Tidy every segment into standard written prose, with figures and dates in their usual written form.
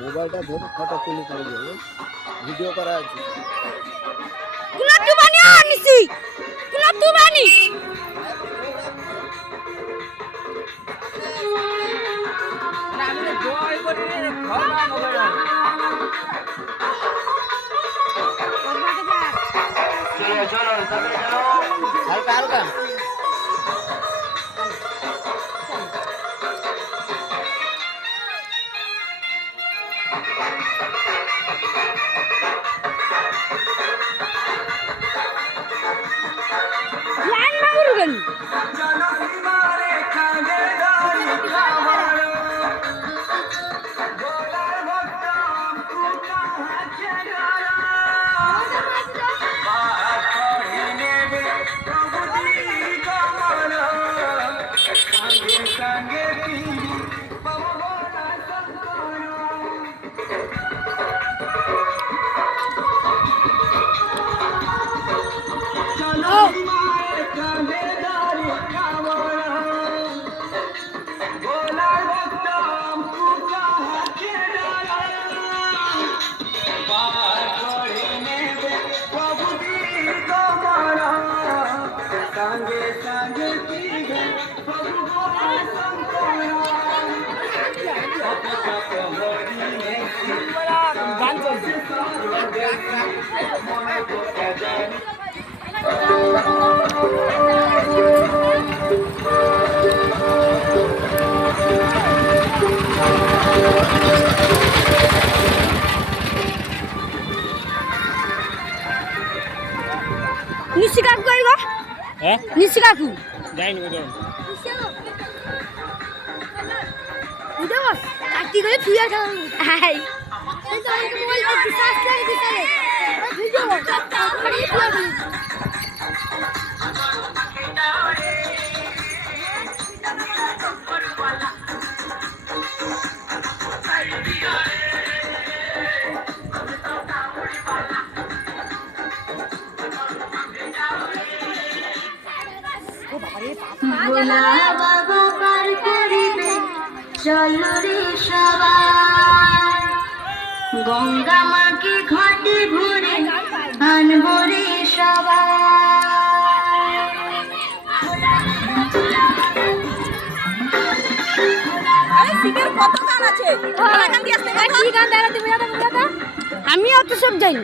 মোবাইলটা ধরে ফটো তুলে তুলে দেবো, ভিডিও করা আছে। কুনা তুবানি আনিছি, কুনা তুবানি না আমি জয় করে ঘরমা মোবাইল চলো চলো হালকা হালকা নিশিকাকু কইব হ্যাঁ নিশিকাকু যাইনি ওদের উদে বস কাটি করে ফিয়া খেলা হাই এই তো আমাকে মোবাইল দিতে সার্চ করে দিতে রে ভিডিও করে ফিয়া খেলি ভোলা বাবা পার করিবে চলো রে সবাই, গঙ্গা মাকে ঘাটে ভরে আনবো রে সবাই। আমি অত সব জানি,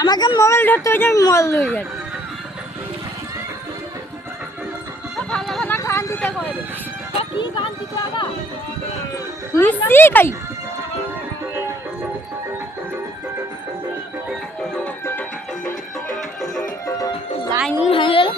আমাকে মোবাইল ধরতে হয়ে যায়, মোবাইল ধরে যাই। লাইন হয়ে গেল।